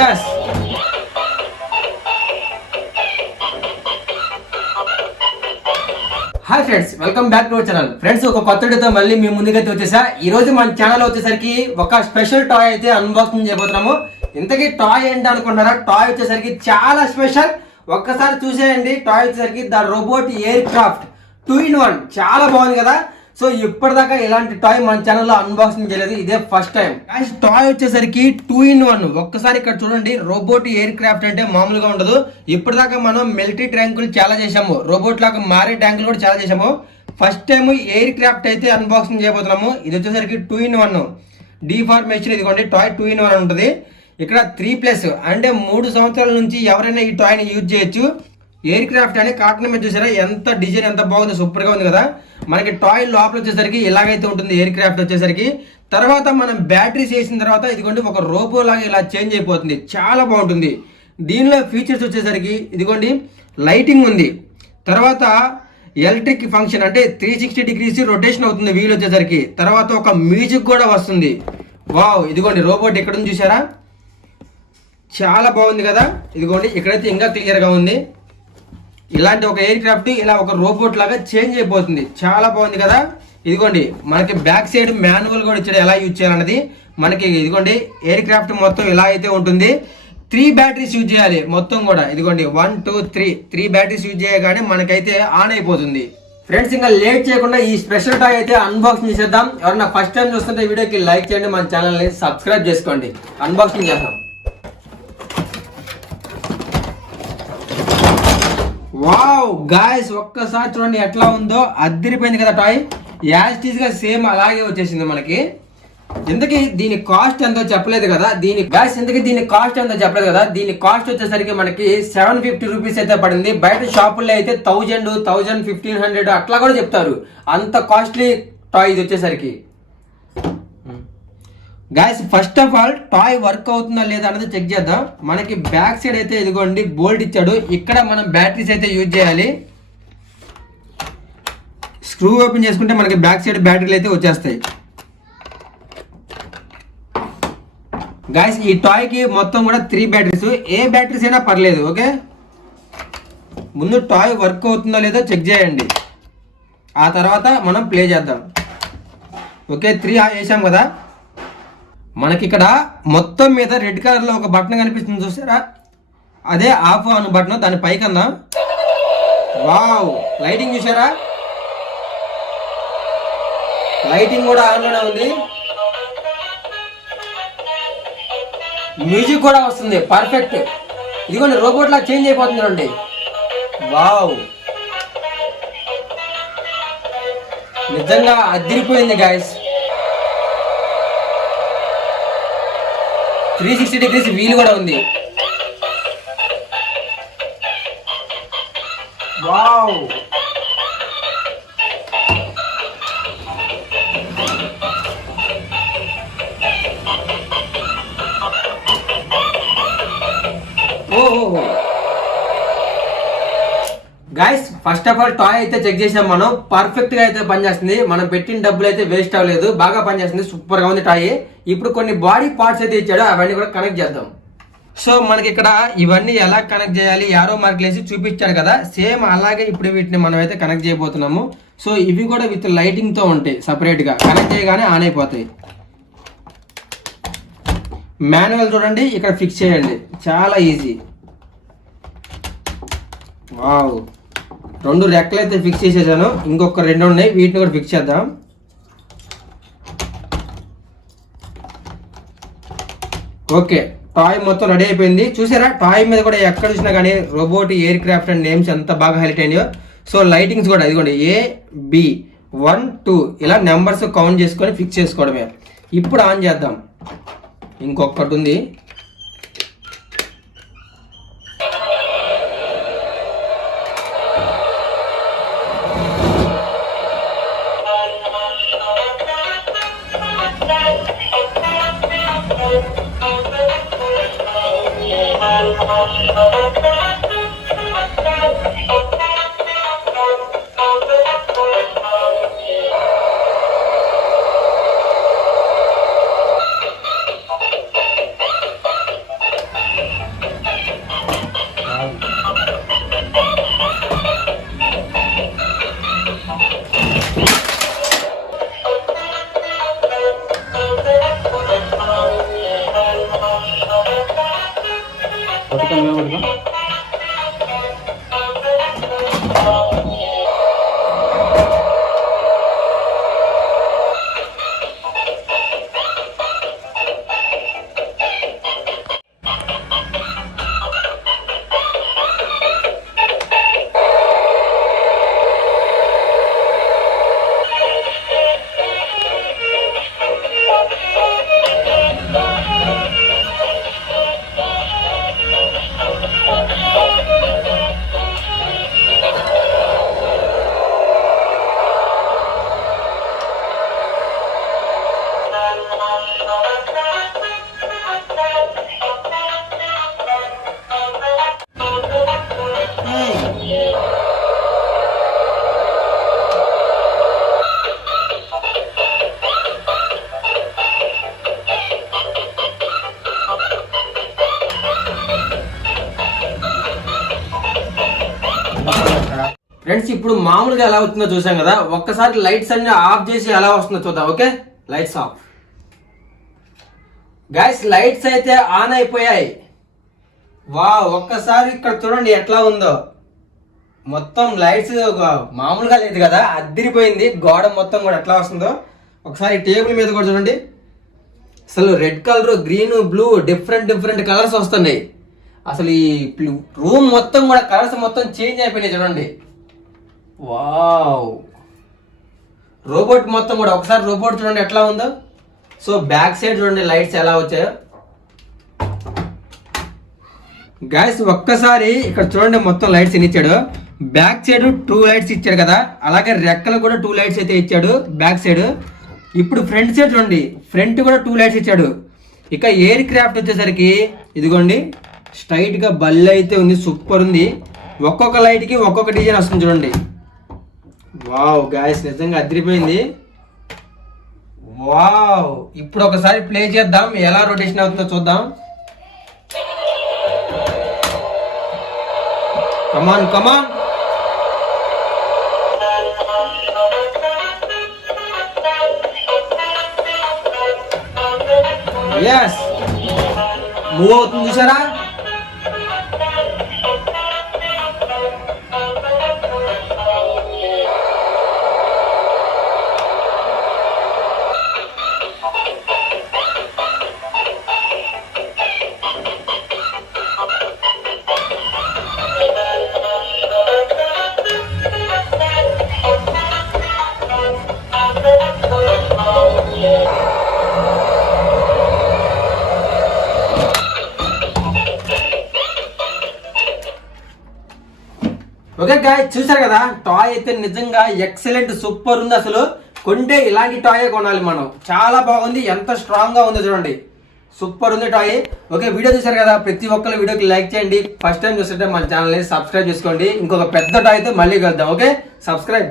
Yes hi friends, welcome back to our channel. Friends, ఒక కొత్త వీడియోతో మళ్ళీ మీ ముందుకైతే వచ్చేసా. ఈ రోజు మన ఛానల్ వచ్చేసరికి ఒక స్పెషల్ టాయ్ అయితే అన్బాక్సింగ్ చేయబోతున్నాము. ఇంతకీ టాయ్ ఏంటి అనుకుంటారా? టాయ్ వచ్చేసరికి చాలా స్పెషల్. ఒక్కసారి చూసేయండి. టాయ్ వచ్చేసరికి the robot air craft 2-in-1 చాలా బాగుంది కదా. సో ఇప్పటిదాకా ఇలాంటి టాయ్ మన ఛానల్లో అన్బాక్సింగ్ చేయలేదు, ఇదే ఫస్ట్ టైం. టాయ్ వచ్చేసరికి 2-in-1. ఒక్కసారి ఇక్కడ చూడండి, రోబోట్ ఎయిర్ క్రాఫ్ట్ అంటే మామూలుగా ఉండదు. ఇప్పటిదాకా మనం మిలిటరీ ట్యాంకులు చాలా చేసాము, రోబోట్ లాగా మారే ట్యాంకులు కూడా చాలా చేసాము. ఫస్ట్ టైం ఎయిర్ క్రాఫ్ట్ అయితే అన్బాక్సింగ్ చేయబోతున్నాము. ఇది వచ్చేసరికి 2-in-1 డిఫార్మేషన్. ఇదిగోండి, టాయ్ 2-in-1 ఉంటుంది. ఇక్కడ 3+ అంటే 3 సంవత్సరాల నుంచి ఎవరైనా ఈ టాయ్ని యూజ్ చేయొచ్చు. ఎయిర్ క్రాఫ్ట్ అని కాటన్ మీద చూసారా, ఎంత డిజైన్ ఎంత బాగుంది, సూపర్ గా ఉంది కదా. మనకి టాయ్ లోపల వచ్చేసరికి ఇలాగైతే ఉంటుంది ఎయిర్ క్రాఫ్ట్ వచ్చేసరికి. తర్వాత మనం బ్యాటరీస్ వేసిన తర్వాత ఇదిగోండి ఒక రోబో లాగా ఇలా చేంజ్ అయిపోతుంది, చాలా బాగుంటుంది. దీనిలో ఫీచర్స్ వచ్చేసరికి ఇదిగోండి లైటింగ్ ఉంది, తర్వాత ఎలక్ట్రిక్ ఫంక్షన్ అంటే 360 degrees రొటేషన్ అవుతుంది వీల్ వచ్చేసరికి. తర్వాత ఒక మ్యూజిక్ కూడా వస్తుంది. వావ్, ఇదిగోండి రోబోట్ ఎక్కడ ఉంది చూసారా, చాలా బాగుంది కదా. ఇదిగోండి ఇక్కడైతే ఇంకా క్లియర్ గా ఉంది. ఇలాంటి ఒక ఎయిర్ క్రాఫ్ట్ ఇలా ఒక రోబోట్ లాగా చేంజ్ అయిపోతుంది, చాలా బాగుంది కదా. ఇదిగోండి మనకి బ్యాక్ సైడ్ మాన్యువల్ కూడా ఇచ్చాడు ఎలా యూజ్ చేయాలన్నది. మనకి ఇదిగోండి ఎయిర్ క్రాఫ్ట్ మొత్తం ఇలా అయితే ఉంటుంది. 3 బ్యాటరీస్ యూజ్ చేయాలి మొత్తం కూడా. ఇదిగోండి 1 2 3 బ్యాటరీస్ యూజ్ చేయగానే మనకైతే ఆన్ అయిపోతుంది. ఫ్రెండ్స్, ఇంకా లేట్ చేయకుండా ఈ స్పెషల్ టాయ్ అయితే అన్బాక్సింగ్ చేసేద్దాం. ఎవరన్నా ఫస్ట్ టైం చూస్తుంటే వీడియోకి లైక్ చేయండి, మన ఛానల్ని సబ్స్క్రైబ్ చేసుకోండి. అన్బాక్సింగ్ చేద్దాం. వావ్ గాయ్స్, ఒక్కసారి చూడండి ఎట్లా ఉందో, అద్దరిపోయింది కదా టాయ్. యాజ్ ఇట్ ఈజ్ గా సేమ్ అలాగే వచ్చేసింది మనకి. ఇంతకీ దీని కాస్ట్ ఎంతో చెప్పలేదు కదా. దీని కాస్ట్ ఎంతో చెప్పలేదు కదా. దీని కాస్ట్ వచ్చేసరికి మనకి 750 రూపీస్ అయితే పడింది. బయట షాపుల్లో అయితే 1000, 1000, 1500 అట్లా కూడా చెప్తారు. అంత కాస్ట్లీ టాయ్ ఇది వచ్చేసరికి. Guys, first of all toy work అవుతుందా లేదా అనేది చెక్ చేద్దాం. మనకి బ్యాక్ సైడ్ అయితే ఇదిగోండి బోల్ట్ ఇచ్చాడు. ఇక్కడ మనం బ్యాటరీస్ అయితే యూజ్ చేయాలి. స్క్రూ ఓపెన్ చేసుకుంటే మనకి బ్యాక్ సైడ్ బ్యాటరీలు అయితే వచ్చేస్తాయి. గాయస్, ఈ టాయ్ కి మొత్తం కూడా 3 బ్యాటరీస్. ఏ బ్యాటరీస్ అయినా పర్లేదు, ఓకే. ముందు టాయ్ వర్క్ అవుతుందా లేదో చెక్ చేయండి, ఆ తర్వాత మనం ప్లే చేద్దాం. ఓకే, 3 వేసాం కదా. మనకి ఇక్కడ మొత్తం మీద రెడ్ కలర్ లో ఒక బటన్ కనిపిస్తుంది చూసారా, అదే ఆఫ్ ఆన్ బటన్. దాని పైకన్నా వావ్, లైటింగ్ చూసారా, లైటింగ్ కూడా ఆన్ లోనే ఉంది. మ్యూజిక్ కూడా వస్తుంది, పర్ఫెక్ట్. ఇదిగోండి రోబోట్ లా చేంజ్ అయిపోతుంది చూడండి. వావ్, నిజంగా అదిరిపోయింది గాయస్. 360 degrees వీల్ కూడా ఉంది. Wow, guys, first of all toy అయితే చెక్ చేసాం మనం. పర్ఫెక్ట్ గా అయితే పనిచేస్తుంది. మనం పెట్టిన డబ్బులు అయితే వేస్ట్ అవ్వలేదు, బాగా పనిచేస్తుంది, సూపర్ గా ఉంది టాయ్. ఇప్పుడు కొన్ని బాడీ పార్ట్స్ అయితే ఇచ్చాడు, అవన్నీ కూడా కనెక్ట్ చేద్దాం. సో మనకి ఇక్కడ ఇవన్నీ ఎలా కనెక్ట్ చేయాలి, యారో మార్కులు వేసి చూపించాడు కదా, సేమ్ అలాగే ఇప్పుడు వీటిని మనం అయితే కనెక్ట్ చేయబోతున్నాము. సో ఇవి కూడా విత్ లైటింగ్ తో ఉంటాయి, సపరేట్ గా కనెక్ట్ చేయగానే ఆన్ అయిపోతాయి. మాన్యువల్ చూడండి, ఇక్కడ ఫిక్స్ చేయండి, చాలా ఈజీ. వావ్, 2 రెక్కలు అయితే ఫిక్స్ చేసేసాను, ఇంకొక 2 ఉన్నాయి, వీటిని కూడా ఫిక్స్ చేద్దాం. ఓకే, టాయ్ మొత్తం రెడీ అయిపోయింది. చూసారా, టాయ్ మీద కూడా ఎక్కడ చూసినా కానీ robot air craft and names ఎంత బాగా హైలైట్ అయినాయో. సో లైటింగ్స్ కూడా ఇదిగోండి, AB 1 2 ఇలా నెంబర్స్ కౌంట్ చేసుకొని ఫిక్స్ చేసుకోవడమే. ఇప్పుడు ఆన్ చేద్దాం. ఇంకొకటి ఉంది, ఫ్రెండ్స్ ఇప్పుడు మామూలుగా ఎలా అవుతుందో చూసాం కదా, ఒక్కసారి లైట్స్ అన్ని ఆఫ్ చేసి ఎలా వస్తుందో చూద్దాం. Okay, lights off. Guys lights అయితే ఆన్ అయిపోయాయి. వా, ఒక్కసారి ఇక్కడ చూడండి ఎట్లా ఉందో. మొత్తం లైట్స్ మామూలుగా లేదు కదా, అద్దిరిపోయింది. గోడ మొత్తం కూడా ఎట్లా వస్తుందో ఒకసారి టేబుల్ మీద కూడా చూడండి. అసలు red colour, green, blue different colours వస్తున్నాయి. అసలు ఈ రూమ్ మొత్తం కూడా కలర్స్ మొత్తం చేంజ్ అయిపోయినాయి చూడండి. వావ్, రోబోట్ మొత్తం కూడా ఒకసారి రోబోట్ చూడండి ఎట్లా ఉందో. సో బ్యాక్ సైడ్ చూడండి లైట్స్ ఎలా వచ్చాయో. గైస్ ఒక్కసారి ఇక్కడ చూడండి మొత్తం లైట్స్ ఎన్ని ఇచ్చాడు. బ్యాక్ సైడ్ 2 లైట్స్ ఇచ్చాడు కదా, అలాగే రెక్కలు కూడా 2 లైట్స్ అయితే ఇచ్చాడు బ్యాక్ సైడ్. ఇప్పుడు ఫ్రంట్ సైడ్ చూడండి, ఫ్రంట్ కూడా 2 లైట్స్ ఇచ్చాడు. ఇక ఎయిర్ క్రాఫ్ట్ వచ్చేసరికి ఇదిగోండి స్ట్రైట్ గా బల్ అయితే ఉంది, సూపర్ ఉంది. ఒక్కొక్క లైట్ కి ఒక్కొక్క డిజైన్ వస్తుంది చూడండి. వావ్ గాయస్ నిజంగా అదిరిపోయింది. వావ్, ఇప్పుడు ఒకసారి ప్లే చేద్దాం, ఎలా రొటేషన్ అవుతుందో చూద్దాం. కమాన్ కమాన్. ఎస్, మూవ్ అవుతుంది చూసారా. ఓకే గాయ్స్ చూసారు కదా, టాయ్ అయితే నిజంగా ఎక్సలెంట్ సూపర్ ఉంది. అసలు కొంటే ఇలాంటి టాయ్ కొనాలి మనం. చాలా బాగుంది, ఎంత స్ట్రాంగ్ గా ఉందో చూడండి, సూపర్ ఉంది టాయ్. ఓకే, వీడియో చూసారు కదా, ప్రతి ఒక్కరు వీడియోకి లైక్ చేయండి. ఫస్ట్ టైం చూస్తుంటే మన ఛానల్ ని సబ్స్క్రైబ్ చేసుకోండి. ఇంకొక పెద్ద టాయ్ తో మళ్ళీ కలుద్దాం. Okay, subscribe.